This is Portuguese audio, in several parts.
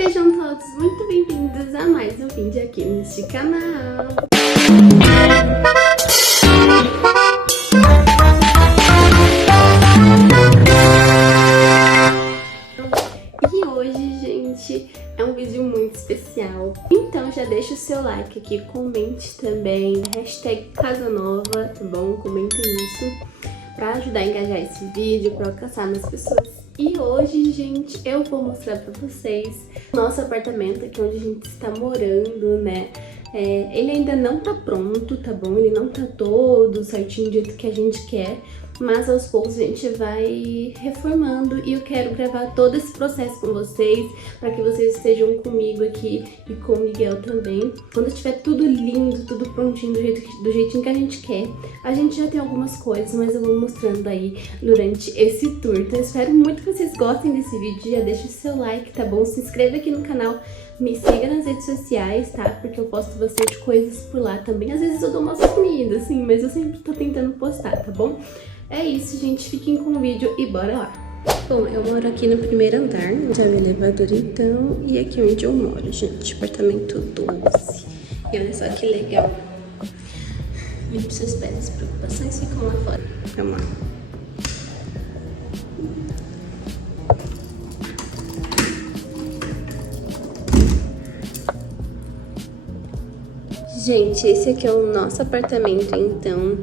Sejam todos muito bem-vindos a mais um vídeo aqui neste canal. E hoje, gente, é um vídeo muito especial. Então já deixa o seu like aqui, comente também, hashtag Casa Nova, tá bom? Comentem isso pra ajudar a engajar esse vídeo, pra alcançar mais pessoas. E hoje, gente, eu vou mostrar pra vocês o nosso apartamento aqui onde a gente está morando, né? Ele ainda não tá pronto, tá bom? Ele não tá todo certinho do jeito que a gente quer, mas aos poucos a gente vai reformando e eu quero gravar todo esse processo com vocês, para que vocês estejam comigo aqui e com o Miguel também. Quando estiver tudo lindo, tudo prontinho do jeitinho que a gente quer, a gente já tem algumas coisas, mas eu vou mostrando aí durante esse tour. Então eu espero muito que vocês gostem desse vídeo, já deixa o seu like, tá bom? Se inscreva aqui no canal, me siga nas redes sociais, tá? Porque eu posto bastante coisas por lá também. Às vezes eu dou uma sumida, assim, mas eu sempre tô tentando postar, tá bom? É isso, gente. Fiquem com o vídeo e bora lá. Bom, eu moro aqui no primeiro andar, já o elevador então, e aqui onde eu moro, gente, apartamento 12. E olha só que legal. Limpe seus pés, as preocupações ficam lá fora. Vamos lá. Gente, esse aqui é o nosso apartamento, então.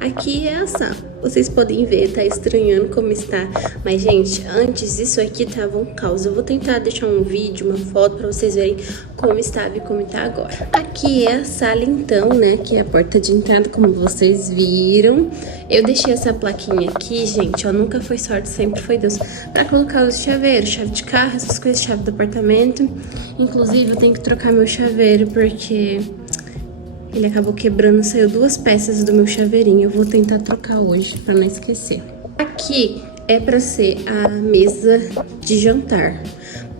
Aqui é a sala. Vocês podem ver, tá estranhando como está. Mas, gente, antes isso aqui tava um caos. Eu vou tentar deixar um vídeo, uma foto pra vocês verem como estava e como tá agora. Aqui é a sala, então, né? Que é a porta de entrada, como vocês viram. Eu deixei essa plaquinha aqui, gente, ó. Nunca foi sorte, sempre foi Deus. Pra colocar os chaveiros, chave de carro, essas coisas, chave do apartamento. Inclusive, eu tenho que trocar meu chaveiro, porque ele acabou quebrando, saiu 2 peças do meu chaveirinho. Eu vou tentar trocar hoje, pra não esquecer. Aqui é pra ser a mesa de jantar.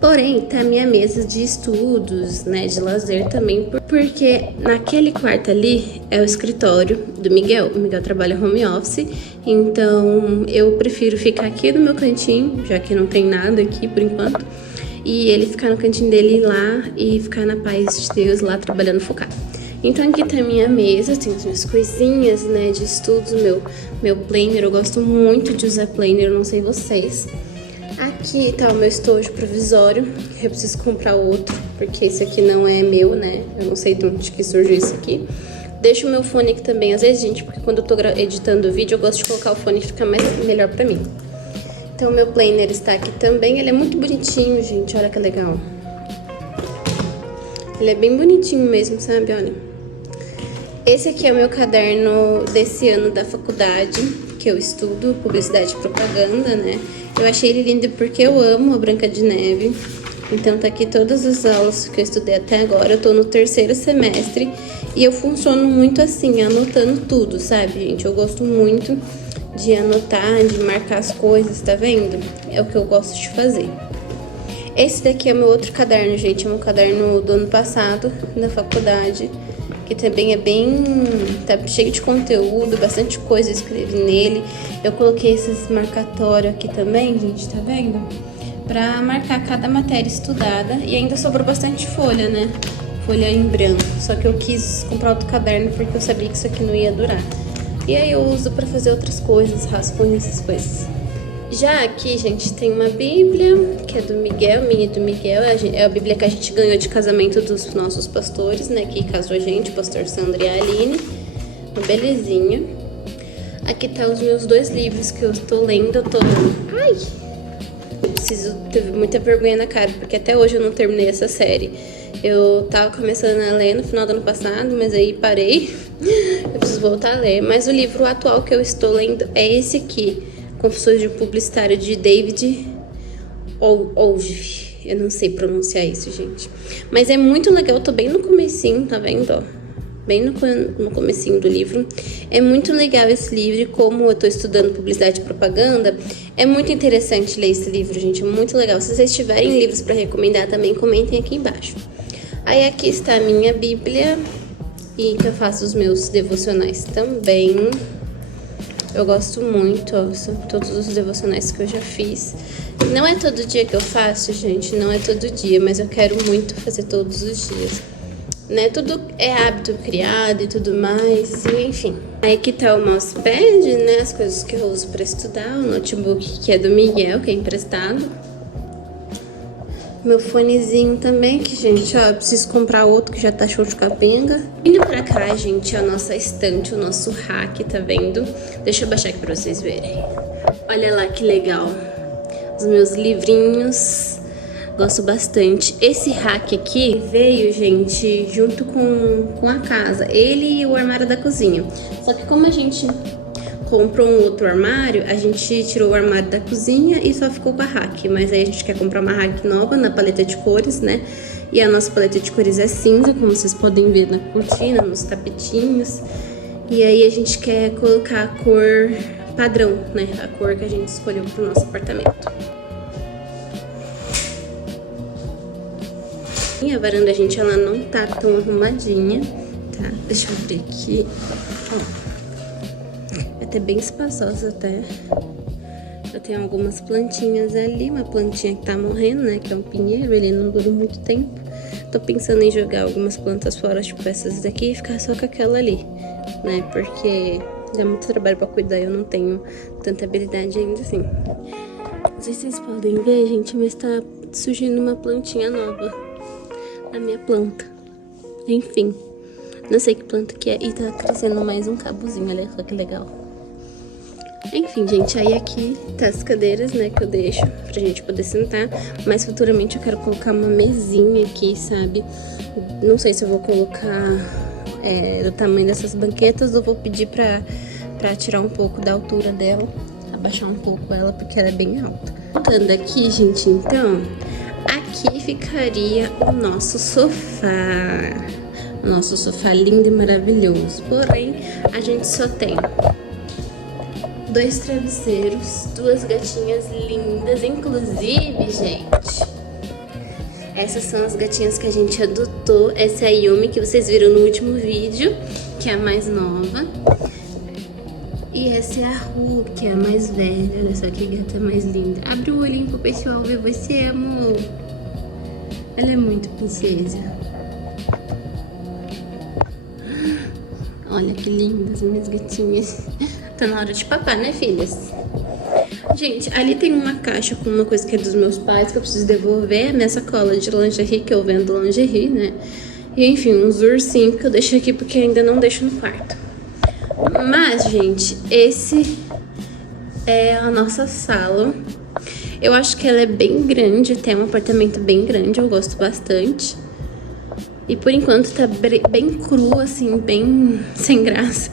Porém, tá a minha mesa de estudos, né, de lazer também. Porque naquele quarto ali é o escritório do Miguel. O Miguel trabalha home office, então eu prefiro ficar aqui no meu cantinho, já que não tem nada aqui por enquanto. E ele ficar no cantinho dele lá e ficar na paz de Deus lá trabalhando focado. Então aqui tá a minha mesa, tem as minhas coisinhas, né, de estudos, meu planner. Eu gosto muito de usar planner, eu não sei vocês. Aqui tá o meu estojo provisório, eu preciso comprar outro, porque esse aqui não é meu, né, eu não sei de onde que surgiu isso aqui. Deixo o meu fone aqui também, às vezes, gente, porque quando eu tô editando o vídeo, eu gosto de colocar o fone que fica melhor pra mim. Então o meu planner está aqui também, ele é muito bonitinho, gente, olha que legal. Ele é bem bonitinho mesmo, sabe, olha. Esse aqui é o meu caderno desse ano da faculdade, que eu estudo publicidade e propaganda, né? Eu achei ele lindo porque eu amo a Branca de Neve. Então tá aqui todas as aulas que eu estudei até agora. Eu tô no 3º semestre e eu funciono muito assim, anotando tudo, sabe, gente? Eu gosto muito de anotar, de marcar as coisas, tá vendo? É o que eu gosto de fazer. Esse daqui é o meu outro caderno, gente. É meu caderno do ano passado, da faculdade, que também é tá cheio de conteúdo, bastante coisa eu escrevi nele. Eu coloquei esses marcatórios aqui também, gente, tá vendo? Pra marcar cada matéria estudada. E ainda sobrou bastante folha, né? Folha em branco. Só que eu quis comprar outro caderno porque eu sabia que isso aqui não ia durar. E aí eu uso pra fazer outras coisas, rascunhos, essas coisas. Já aqui, gente, tem uma bíblia, que é do Miguel, minha e do Miguel. É a bíblia que a gente ganhou de casamento dos nossos pastores, né, que casou a gente, o pastor Sandra e a Aline. Uma belezinha. Aqui tá os meus 2 livros que eu estou lendo, Ai! Eu preciso ter muita vergonha na cara, porque até hoje eu não terminei essa série. Eu tava começando a ler no final do ano passado, mas aí parei. Eu preciso voltar a ler. Mas o livro atual que eu estou lendo é esse aqui, Confissões de um Publicitário, de David Ogilvy. Eu não sei pronunciar isso, gente. Mas é muito legal, eu tô bem no comecinho, tá vendo, ó? Bem no comecinho do livro. É muito legal esse livro, e como eu tô estudando publicidade e propaganda, é muito interessante ler esse livro, gente. É muito legal. Se vocês tiverem livros pra recomendar também, comentem aqui embaixo. Aí aqui está a minha bíblia, e que eu faço os meus devocionais também. Eu gosto muito, ó, são todos os devocionais que eu já fiz. Não é todo dia que eu faço, gente, não é todo dia, mas eu quero muito fazer todos os dias. Né? Tudo é hábito criado e tudo mais, e enfim. Aí aqui tá o mousepad, né? As coisas que eu uso pra estudar, o notebook que é do Miguel, que é emprestado. Meu fonezinho também, que, gente, ó, eu preciso comprar outro que já tá show de capenga. Indo pra cá, gente, a nossa estante, o nosso rack, tá vendo? Deixa eu baixar aqui pra vocês verem. Olha lá que legal. Os meus livrinhos. Gosto bastante. Esse rack aqui veio, gente, junto com a casa. Ele e o armário da cozinha. Só que como a gente comprou um outro armário, a gente tirou o armário da cozinha e só ficou com a rack. Mas aí a gente quer comprar uma rack nova na paleta de cores, né? E a nossa paleta de cores é cinza, como vocês podem ver na cortina, nos tapetinhos. E aí a gente quer colocar a cor padrão, né? A cor que a gente escolheu pro nosso apartamento. A varanda, gente, ela não tá tão arrumadinha, tá? Deixa eu abrir aqui. Ó. É até bem espaçosa, até. Eu tenho algumas plantinhas ali, uma plantinha que tá morrendo, né? Que é um pinheiro, ele não dura muito tempo. Tô pensando em jogar algumas plantas fora, tipo essas daqui, e ficar só com aquela ali, né? Porque dá muito trabalho pra cuidar e eu não tenho tanta habilidade ainda assim. Não sei se vocês podem ver, gente, mas tá surgindo uma plantinha nova na minha planta. Enfim, não sei que planta que é. E tá crescendo mais um cabozinho, olha só que legal. Enfim, gente, aí aqui tá as cadeiras, né, que eu deixo pra gente poder sentar. Mas futuramente eu quero colocar uma mesinha aqui, sabe? Não sei se eu vou colocar do tamanho dessas banquetas ou vou pedir pra tirar um pouco da altura dela, abaixar um pouco ela, porque ela é bem alta. Voltando aqui, gente, então, aqui ficaria o nosso sofá. O nosso sofá lindo e maravilhoso. Porém, a gente só tem 2 travesseiros, 2 gatinhas lindas. Inclusive, gente, essas são as gatinhas que a gente adotou. Essa é a Yumi, que vocês viram no último vídeo, que é a mais nova. E essa é a Ru, que é a mais velha. Olha só que gata mais linda. Abre o olhinho pro pessoal ver você, amor. Ela é muito princesa. Olha que lindas minhas gatinhas. Tá na hora de papar, né, filhas? Gente, ali tem uma caixa com uma coisa que é dos meus pais, que eu preciso devolver. A minha sacola de lingerie, que eu vendo lingerie, né? E enfim, uns ursinhos que eu deixo aqui porque ainda não deixo no quarto. Mas, gente, esse é a nossa sala. Eu acho que ela é bem grande, tem um apartamento bem grande, eu gosto bastante. E por enquanto tá bem cru, assim, bem sem graça.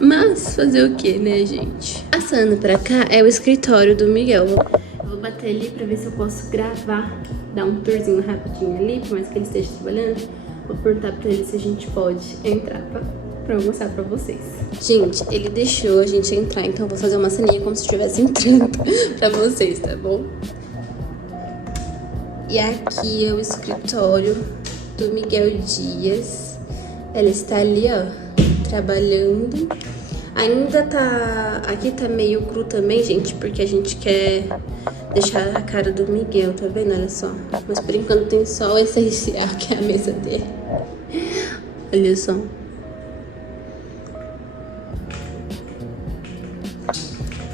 Mas fazer o que, né, gente? Passando pra cá é o escritório do Miguel. Eu vou bater ali pra ver se eu posso gravar, dar um tourzinho rapidinho ali, por mais que ele esteja trabalhando. Vou perguntar pra ele se a gente pode entrar pra eu mostrar pra vocês. Gente, ele deixou a gente entrar, então eu vou fazer uma ceninha como se estivesse entrando pra vocês, tá bom? E aqui é o escritório do Miguel Dias. Ela está ali, ó, trabalhando. Ainda tá... Aqui tá meio cru também, gente, porque a gente quer deixar a cara do Miguel, tá vendo? Olha só. Mas por enquanto tem só o essencial, que é a mesa dele. Olha só.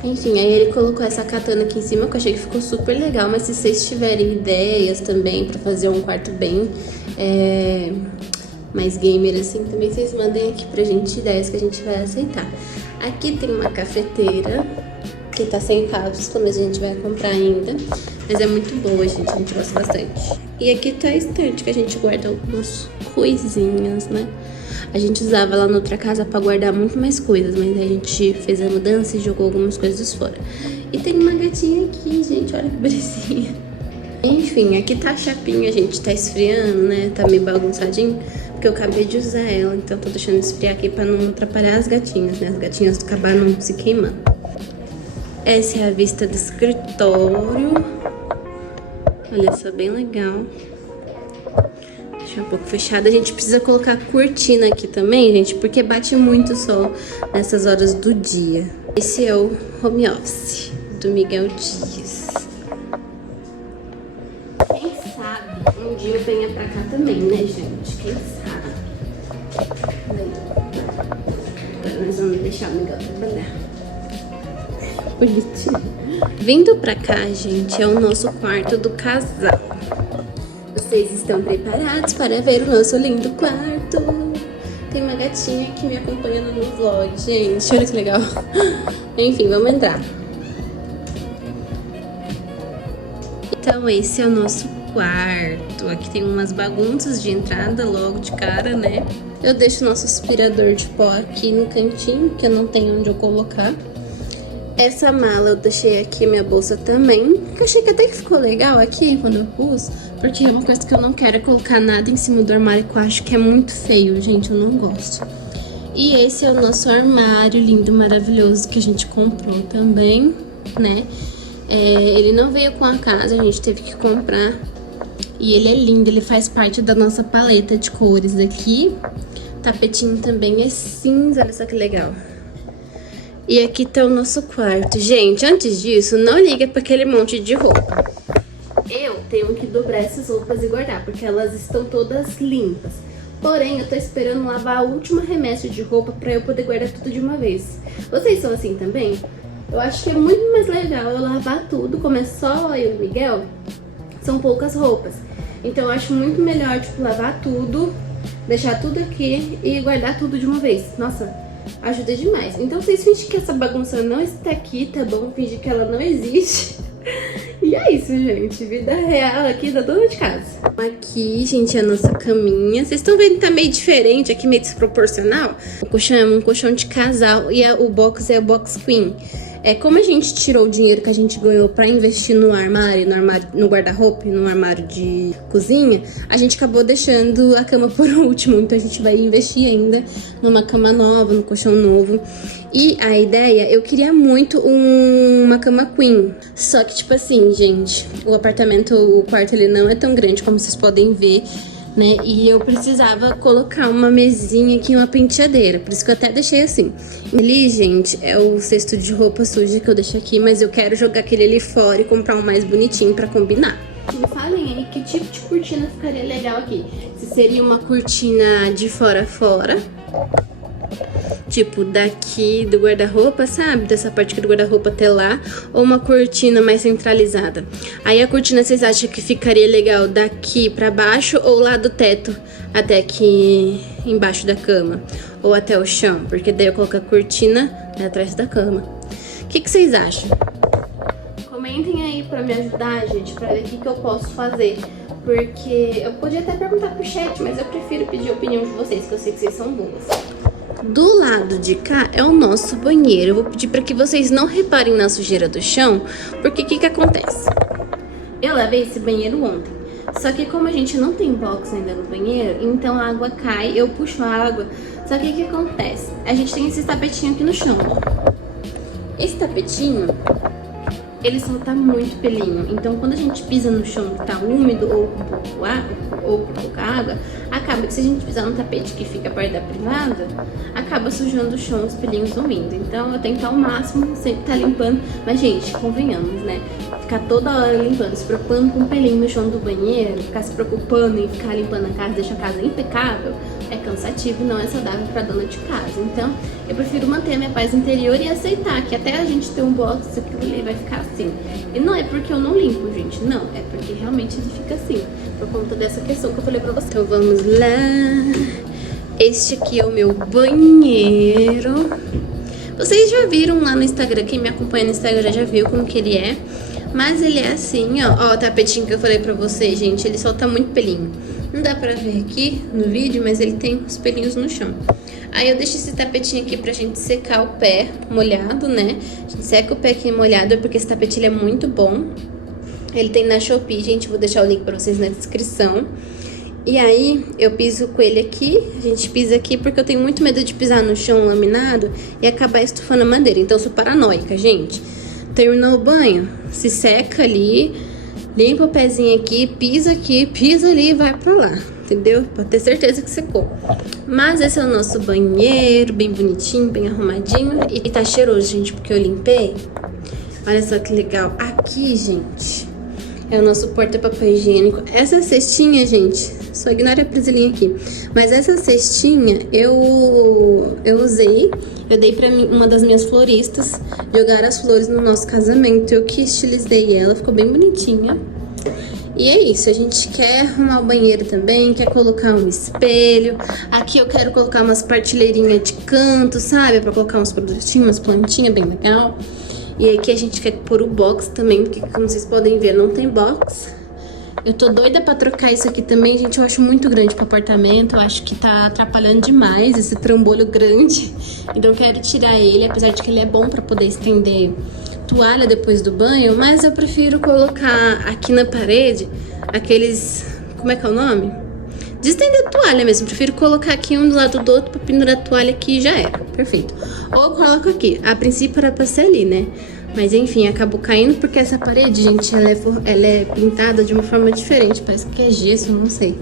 Enfim, aí ele colocou essa katana aqui em cima, que eu achei que ficou super legal. Mas se vocês tiverem ideias também pra fazer um quarto bem mais gamer assim, também vocês mandem aqui pra gente ideias que a gente vai aceitar. Aqui tem uma cafeteira que tá sem cápsula, mas a gente vai comprar ainda. Mas é muito boa, gente, a gente gosta bastante. E aqui tá a estante que a gente guarda algumas coisinhas, né? A gente usava lá na outra casa pra guardar muito mais coisas, mas a gente fez a mudança e jogou algumas coisas fora. E tem uma gatinha aqui, gente, olha que belezinha. Enfim, aqui tá a chapinha, a gente tá esfriando, né? Tá meio bagunçadinho, porque eu acabei de usar ela, então tô deixando esfriar aqui pra não atrapalhar as gatinhas, né? As gatinhas acabaram não se queimando. Essa é a vista do escritório. Olha só, bem legal. Deixa deixar um pouco fechada. A gente precisa colocar cortina aqui também, gente, porque bate muito sol nessas horas do dia. Esse é o home office do Miguel Dias. Quem sabe um dia eu venha pra cá também, né, gente? Quem sabe? Agora nós vamos deixar o Miguel trabalhar. Bonitinho. Vindo pra cá, gente, é o nosso quarto do casal. Vocês estão preparados para ver o nosso lindo quarto? Tem uma gatinha que me acompanha no vlog, gente. Olha que legal. Enfim, vamos entrar. Então, esse é o nosso quarto. Aqui tem umas bagunças de entrada logo de cara, né? Eu deixo o nosso aspirador de pó aqui no cantinho, que eu não tenho onde eu colocar. Essa mala eu deixei aqui, minha bolsa também. Eu achei que até que ficou legal aqui quando eu pus, porque é uma coisa que eu não quero é colocar nada em cima do armário, que eu acho que é muito feio, gente, eu não gosto. E esse é o nosso armário lindo, maravilhoso, que a gente comprou também, né? Ele não veio com a casa, a gente teve que comprar. E ele é lindo, ele faz parte da nossa paleta de cores aqui. O tapetinho também é cinza, olha só que legal. E aqui tá o nosso quarto. Gente, antes disso, não liga pra aquele monte de roupa. Eu tenho que dobrar essas roupas e guardar, porque elas estão todas limpas. Porém, eu tô esperando lavar a última remessa de roupa pra eu poder guardar tudo de uma vez. Vocês são assim também? Eu acho que é muito mais legal eu lavar tudo, como é só eu e o Miguel, são poucas roupas. Então eu acho muito melhor, tipo, lavar tudo, deixar tudo aqui e guardar tudo de uma vez. Nossa, ajuda demais. Então vocês fingem que essa bagunça não está aqui, tá bom? Fingem que ela não existe. E é isso, gente. Vida real aqui da dona de casa. Aqui, gente, é a nossa caminha. Vocês estão vendo que tá meio diferente aqui, meio desproporcional? O colchão é um colchão de casal e o box é o box queen. Como a gente tirou o dinheiro que a gente ganhou pra investir no armário, no guarda-roupa, no armário de cozinha, a gente acabou deixando a cama por último. Então a gente vai investir ainda numa cama nova, no colchão novo. E a ideia, eu queria muito uma cama queen. Só que, tipo assim, gente, o quarto ele não é tão grande como vocês podem ver, né? E eu precisava colocar uma mesinha aqui e uma penteadeira. Por isso que eu até deixei assim. Ali, gente, é o cesto de roupa suja que eu deixei aqui, mas eu quero jogar aquele ali fora e comprar um mais bonitinho pra combinar. Me falem aí que tipo de cortina ficaria legal aqui. Se seria uma cortina de fora a fora, tipo daqui do guarda-roupa, sabe? Dessa parte aqui do guarda-roupa até lá. Ou uma cortina mais centralizada. Aí a cortina, vocês acham que ficaria legal daqui pra baixo ou lá do teto até aqui embaixo da cama? Ou até o chão? Porque daí eu coloco a cortina atrás da cama. O que vocês acham? Comentem aí pra me ajudar, gente, pra ver o que eu posso fazer. Porque eu podia até perguntar pro chat, mas eu prefiro pedir a opinião de vocês, que eu sei que vocês são boas. Do lado de cá é o nosso banheiro. Eu vou pedir para que vocês não reparem na sujeira do chão, porque o que acontece? Eu lavei esse banheiro ontem, só que como a gente não tem box ainda no banheiro, então a água cai, eu puxo a água. Só que o que acontece? A gente tem esse tapetinho aqui no chão, ó. Esse tapetinho, ele solta muito pelinho. Então quando a gente pisa no chão que tá úmido ou com pouca água, acaba que se a gente pisar no tapete que fica perto da privada, acaba sujando o chão, os pelinhos vão indo. Então eu tento ao máximo sempre estar limpando. Mas gente, convenhamos, né? Ficar toda hora limpando, se preocupando com o pelinho no chão do banheiro, ficar se preocupando em ficar limpando a casa, deixar a casa impecável, é cansativo e não é saudável pra dona de casa. Então eu prefiro manter a minha paz interior e aceitar que até a gente ter um box, aquilo ali vai ficar assim. E não é porque eu não limpo, gente, não, é porque realmente ele fica assim, por conta dessa questão que eu falei pra vocês. Então vamos lá. Este aqui é o meu banheiro. Vocês já viram lá no Instagram, quem me acompanha no Instagram já viu como que ele é. Mas ele é assim, ó. Ó, o tapetinho que eu falei pra vocês, gente, ele solta muito pelinho. Não dá pra ver aqui no vídeo, mas ele tem os pelinhos no chão. Aí eu deixo esse tapetinho aqui pra gente secar o pé molhado, né? A gente seca o pé aqui molhado, porque esse tapete ele é muito bom. Ele tem na Shopee, gente, vou deixar o link pra vocês na descrição. E aí, eu piso com ele aqui, a gente pisa aqui porque eu tenho muito medo de pisar no chão laminado e acabar estufando a madeira. Então eu sou paranoica, gente. Terminou o banho, se seca ali, limpa o pezinho aqui, pisa ali e vai pra lá. entendeu? Pode ter certeza que secou. Mas esse é o nosso banheiro, bem bonitinho, bem arrumadinho. E tá cheiroso, gente, porque eu limpei. Olha só que legal. Aqui, gente, é o nosso porta-papel higiênico. Essa cestinha, gente, só ignora a presilhinha aqui. Mas essa cestinha eu usei, eu dei pra uma das minhas floristas jogar as flores no nosso casamento. Eu que estilizei ela, ficou bem bonitinha. E é isso, a gente quer arrumar o banheiro também, quer colocar um espelho. Aqui eu quero colocar umas partilheirinhas de canto, sabe? Pra colocar uns produtinhos, umas plantinhas, bem legal. E aqui a gente quer pôr o box também, porque como vocês podem ver, não tem box. Eu tô doida pra trocar isso aqui também, gente, eu acho muito grande pro apartamento. Eu acho que tá atrapalhando demais esse trambolho grande. Então eu quero tirar ele, apesar de que ele é bom pra poder estender toalha depois do banho, mas eu prefiro colocar aqui na parede aqueles, como é que é o nome? De estender toalha mesmo, prefiro colocar aqui um do lado do outro pra pendurar a toalha aqui e já era, perfeito. Ou eu coloco aqui, a princípio era pra ser ali, né? Mas enfim, acabou caindo porque essa parede, gente, ela é pintada de uma forma diferente, parece que é gesso, não sei.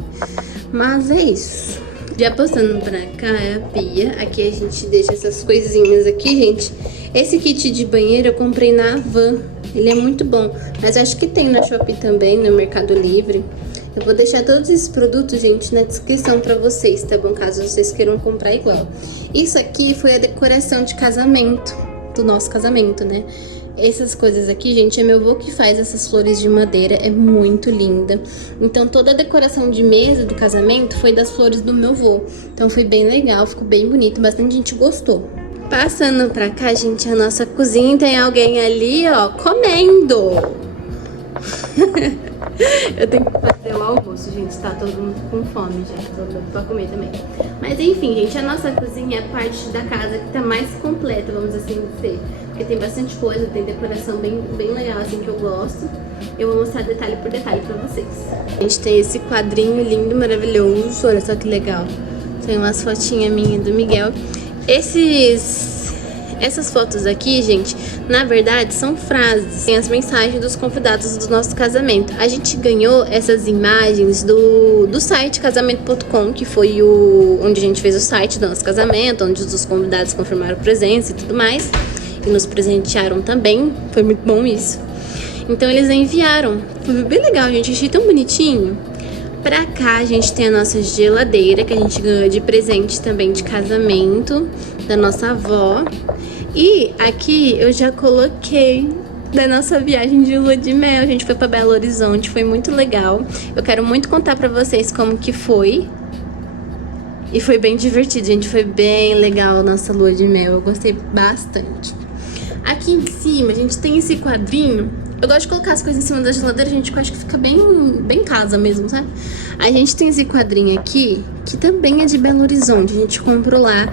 Mas é isso. Já passando pra cá é a pia, aqui a gente deixa essas coisinhas aqui, gente. Esse kit de banheiro eu comprei na Havan, ele é muito bom, mas acho que tem na Shopee também, no Mercado Livre. Eu vou deixar todos esses produtos, gente, na descrição pra vocês, tá bom? Caso vocês queiram comprar igual. Isso aqui foi a decoração de casamento, do nosso casamento, né? Essas coisas aqui, gente, é meu avô que faz essas flores de madeira, é muito linda. Então toda a decoração de mesa do casamento foi das flores do meu avô. Então foi bem legal, ficou bem bonito, bastante gente gostou. Passando pra cá, gente, a nossa cozinha, tem alguém ali, ó, comendo. Eu tenho que fazer o almoço, gente, tá todo mundo com fome já, tô dando pra comer também. Mas enfim, gente, a nossa cozinha é a parte da casa que tá mais completa, vamos assim dizer. Porque tem bastante coisa, tem decoração bem legal, assim, que eu gosto. Eu vou mostrar detalhe por detalhe pra vocês. A gente tem esse quadrinho lindo, maravilhoso, olha só que legal. Tem umas fotinhas minhas do Miguel. Essas fotos aqui, gente, na verdade são frases, tem as mensagens dos convidados do nosso casamento. A gente ganhou essas imagens do site casamento.com, que foi onde a gente fez o site do nosso casamento, onde os convidados confirmaram presença e tudo mais. E nos presentearam também, foi muito bom isso. Então eles enviaram, foi bem legal, gente, achei tão bonitinho. Pra cá a gente tem a nossa geladeira, que a gente ganhou de presente também de casamento, da nossa avó. E aqui eu já coloquei da nossa viagem de lua de mel. A gente foi pra Belo Horizonte, foi muito legal. Eu quero muito contar pra vocês como que foi. E foi bem divertido, gente, foi bem legal a nossa lua de mel, eu gostei bastante. Aqui em cima a gente tem esse quadrinho. Eu gosto de colocar as coisas em cima da geladeira, gente, que eu acho que fica bem casa mesmo, sabe? A gente tem esse quadrinho aqui, que também é de Belo Horizonte, a gente comprou lá.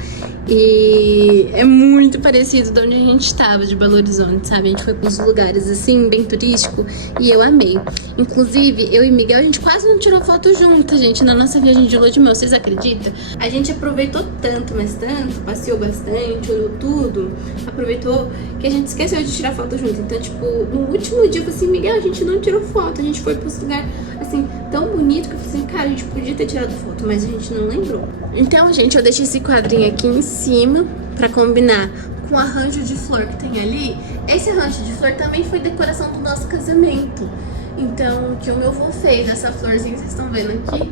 E é muito parecido de onde a gente estava, de Belo Horizonte, sabe? A gente foi para uns lugares assim, bem turístico, e eu amei. Inclusive, eu e Miguel, a gente quase não tirou foto junto, gente, na nossa viagem de lua de mel, vocês acreditam? A gente aproveitou tanto, mas tanto, passeou bastante, olhou tudo, aproveitou que a gente esqueceu de tirar foto junto. Então, tipo, no último dia eu falei assim, Miguel, a gente não tirou foto, a gente foi para esse lugar, assim, tão bonito que eu falei assim, cara, a gente podia ter tirado foto, mas a gente não lembrou. Então, gente, eu deixei esse quadrinho aqui em cima pra combinar com o arranjo de flor que tem ali. Esse arranjo de flor também foi decoração do nosso casamento. Então, que o meu avô fez, essa florzinha que vocês estão vendo aqui,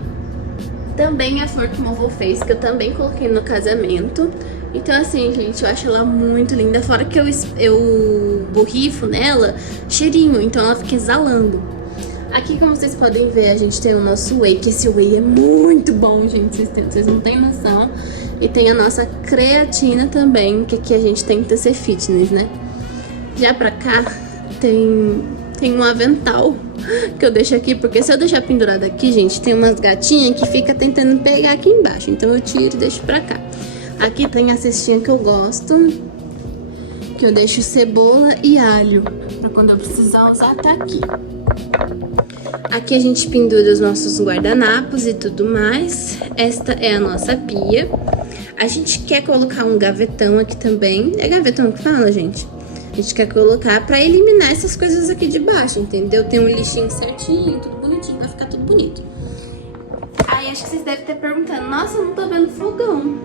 também é a flor que o meu avô fez, que eu também coloquei no casamento. Então, assim, gente, eu acho ela muito linda. Fora que eu borrifo nela cheirinho, então ela fica exalando. Aqui, como vocês podem ver, a gente tem o nosso whey, que esse whey é muito bom, gente, vocês não têm noção. E tem a nossa creatina também, que aqui a gente tenta ser fitness, né? Já pra cá, tem um avental que eu deixo aqui, porque se eu deixar pendurado aqui, gente, tem umas gatinhas que ficam tentando pegar aqui embaixo. Então eu tiro e deixo pra cá. Aqui tem a cestinha que eu gosto, que eu deixo cebola e alho, pra quando eu precisar usar, tá aqui. Aqui a gente pendura os nossos guardanapos e tudo mais. Esta é a nossa pia. A gente quer colocar um gavetão aqui também. É gavetão que fala, gente? A gente quer colocar pra eliminar essas coisas aqui de baixo, entendeu? Tem um lixinho certinho, tudo bonitinho, vai ficar tudo bonito. Aí Bem, acho que vocês devem estar perguntando, nossa, eu não tô vendo fogão.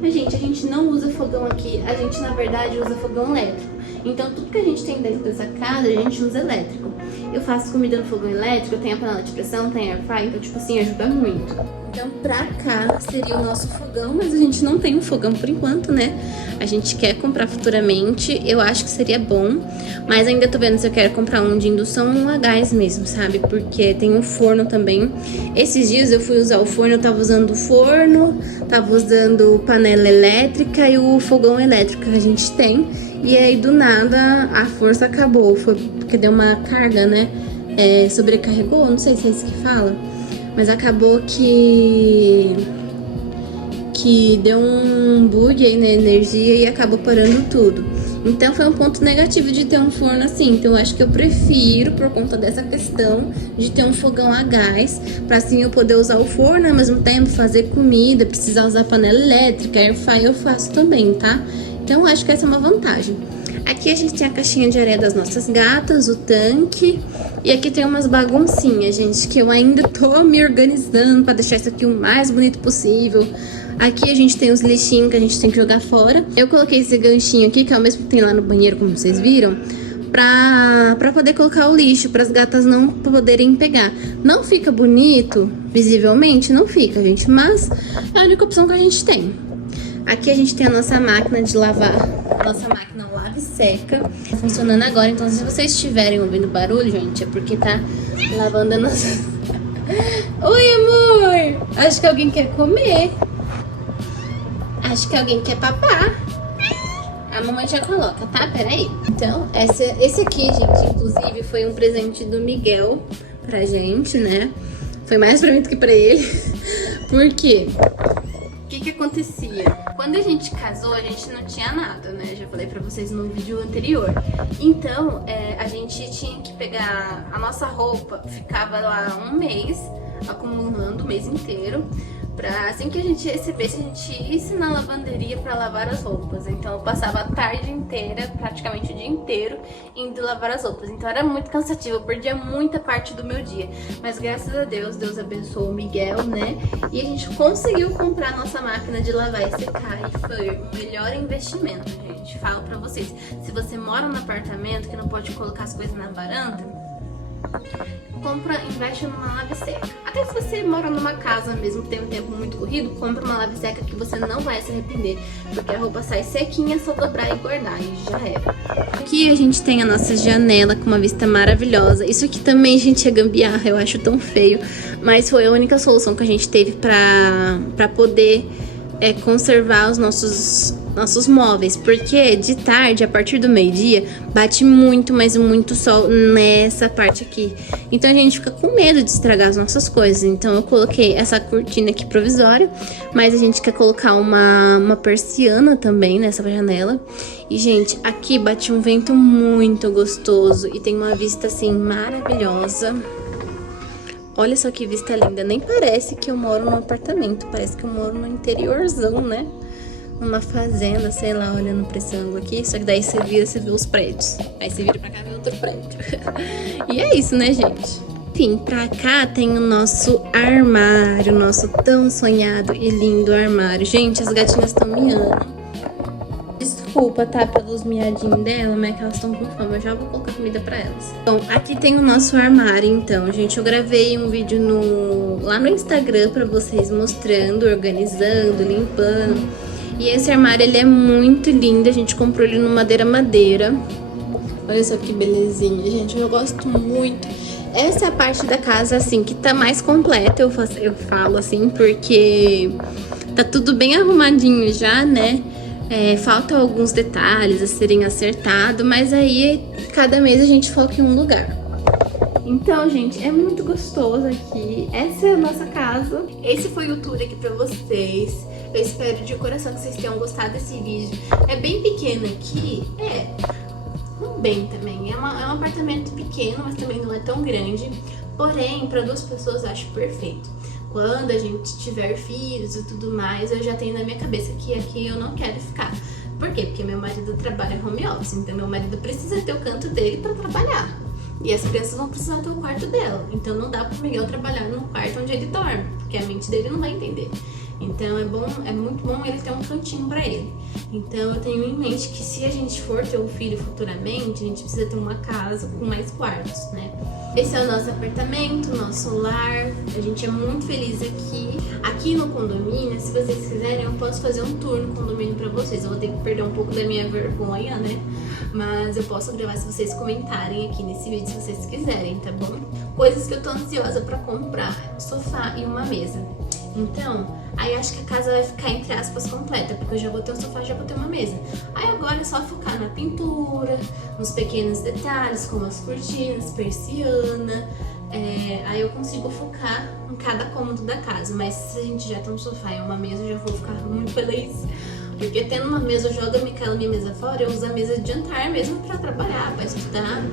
Mas, gente, a gente não usa fogão aqui, a gente, na verdade, usa fogão elétrico. Então, tudo que a gente tem dentro dessa casa, a gente usa elétrico. Eu faço comida no fogão elétrico, eu tenho a panela de pressão, tenho air fry, então, tipo assim, ajuda muito. Então, pra cá seria o nosso fogão, mas a gente não tem um fogão por enquanto, né? A gente quer comprar futuramente, eu acho que seria bom, mas ainda tô vendo se eu quero comprar um de indução ou um a gás mesmo, sabe? Porque tem um forno também. Esses dias eu fui usar o forno, eu tava usando o forno, tava usando panela elétrica e o fogão elétrico que a gente tem. E aí, do nada, a força acabou, foi porque deu uma carga, né? Sobrecarregou, não sei se é isso que fala. Mas acabou que deu um bug aí na energia e acabou parando tudo. Então foi um ponto negativo de ter um forno assim. Então eu acho que eu prefiro, por conta dessa questão, de ter um fogão a gás, pra assim eu poder usar o forno ao mesmo tempo, fazer comida, precisar usar panela elétrica, air fry eu faço também, tá? Então eu acho que essa é uma vantagem. Aqui a gente tem a caixinha de areia das nossas gatas, o tanque. E aqui tem umas baguncinhas, gente, que eu ainda tô me organizando pra deixar isso aqui o mais bonito possível. Aqui a gente tem os lixinhos que a gente tem que jogar fora. Eu coloquei esse ganchinho aqui, que é o mesmo que tem lá no banheiro, como vocês viram, pra poder colocar o lixo, para as gatas não poderem pegar. Não fica bonito, visivelmente, não fica, gente, mas é a única opção que a gente tem. Aqui a gente tem a nossa máquina de lavar, nossa máquina lava e seca, tá funcionando agora. Então se vocês estiverem ouvindo barulho, gente, é porque tá lavando a nossa... Oi, amor! Acho que alguém quer comer. Acho que alguém quer papar. A mamãe já coloca, tá? Peraí. Então, esse aqui, gente, inclusive, foi um presente do Miguel pra gente, né? Foi mais pra mim do que pra ele. Por quê? O que acontecia? Quando a gente casou, a gente não tinha nada, né? Já falei pra vocês no vídeo anterior. Então, a gente tinha que pegar a nossa roupa, ficava lá um mês, acumulando o mês inteiro, pra assim que a gente recebesse, a gente ia na lavanderia pra lavar as roupas. Então eu passava a tarde inteira, praticamente o dia inteiro, indo lavar as roupas. Então era muito cansativo, eu perdia muita parte do meu dia. Mas graças a Deus, Deus abençoou o Miguel, né? E a gente conseguiu comprar a nossa máquina de lavar e secar. E foi o melhor investimento, gente. Falo pra vocês, se você mora num apartamento que não pode colocar as coisas na varanda, investe numa lave seca. Até se você mora numa casa mesmo que tem um tempo muito corrido, compra uma lave seca que você não vai se arrepender, porque a roupa sai sequinha, é só dobrar e guardar e já era. Aqui a gente tem a nossa janela com uma vista maravilhosa. Isso aqui também, gente, é gambiarra, eu acho tão feio, mas foi a única solução que a gente teve pra poder conservar os nossos móveis, porque de tarde, a partir do meio-dia, bate muito, mas muito sol nessa parte aqui. Então a gente fica com medo de estragar as nossas coisas. Então eu coloquei essa cortina aqui provisória, mas a gente quer colocar uma persiana também nessa janela. E, gente, aqui bate um vento muito gostoso e tem uma vista, assim, maravilhosa. Olha só que vista linda, nem parece que eu moro num apartamento, parece que eu moro no interiorzão, né? Numa fazenda, sei lá, olhando pra esse ângulo aqui, só que daí você vê os prédios. Aí você vira pra cá e vê outro prédio. E é isso, né, gente? Enfim, pra cá tem o nosso armário, nosso tão sonhado e lindo armário. Gente, as gatinhas estão miando. Desculpa, tá, pelos miadinhos dela, mas é que elas estão com fome, eu já vou colocar comida pra elas. Bom, aqui tem o nosso armário, então, gente, eu gravei um vídeo lá no Instagram pra vocês mostrando, organizando, limpando. E esse armário, ele é muito lindo, a gente comprou ele no madeira. Olha só que belezinha, gente, eu gosto muito. Essa é a parte da casa, assim, que tá mais completa, eu falo assim, porque tá tudo bem arrumadinho já, né? Faltam alguns detalhes a serem acertados, mas aí cada mês a gente foca em um lugar. Então, gente, é muito gostoso aqui. Essa é a nossa casa. Esse foi o tour aqui pra vocês. Eu espero de coração que vocês tenham gostado desse vídeo. É bem pequeno aqui. Não bem também. É um apartamento pequeno, mas também não é tão grande. Porém, para 2 pessoas eu acho perfeito. Quando a gente tiver filhos e tudo mais, eu já tenho na minha cabeça que aqui eu não quero ficar. Por quê? Porque meu marido trabalha home office, então meu marido precisa ter o canto dele para trabalhar. E as crianças vão precisar ter o quarto dela. Então não dá pro Miguel trabalhar no quarto onde ele dorme, porque a mente dele não vai entender. Então é muito bom ele ter um cantinho pra ele. Então eu tenho em mente que se a gente for ter um filho futuramente, a gente precisa ter uma casa com mais quartos, né? Esse é o nosso apartamento, nosso lar. A gente é muito feliz aqui. Aqui no condomínio, se vocês quiserem, eu posso fazer um tour no condomínio pra vocês. Eu vou ter que perder um pouco da minha vergonha, né? Mas eu posso gravar se vocês comentarem aqui nesse vídeo, se vocês quiserem, tá bom? Coisas que eu tô ansiosa pra comprar: sofá e uma mesa. Então, aí acho que a casa vai ficar, entre aspas, completa, porque eu já vou ter um sofá, já vou ter uma mesa. Aí agora é só focar na pintura, nos pequenos detalhes, como as cortinas, persiana. Aí eu consigo focar em cada cômodo da casa. Mas se a gente já tem um sofá e uma mesa, eu já vou ficar muito feliz. Porque tendo uma mesa, eu jogo a minha mesa fora, eu uso a mesa de jantar mesmo pra trabalhar, pra estudar,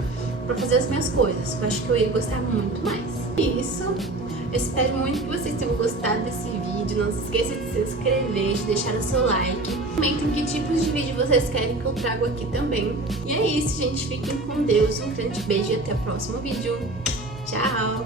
pra fazer as minhas coisas. Eu acho que eu ia gostar muito mais. Isso. Eu espero muito que vocês tenham gostado desse vídeo. Não se esqueça de se inscrever, de deixar o seu like. Comentem que tipos de vídeo vocês querem que eu trago aqui também. E é isso, gente. Fiquem com Deus. Um grande beijo e até o próximo vídeo. Tchau!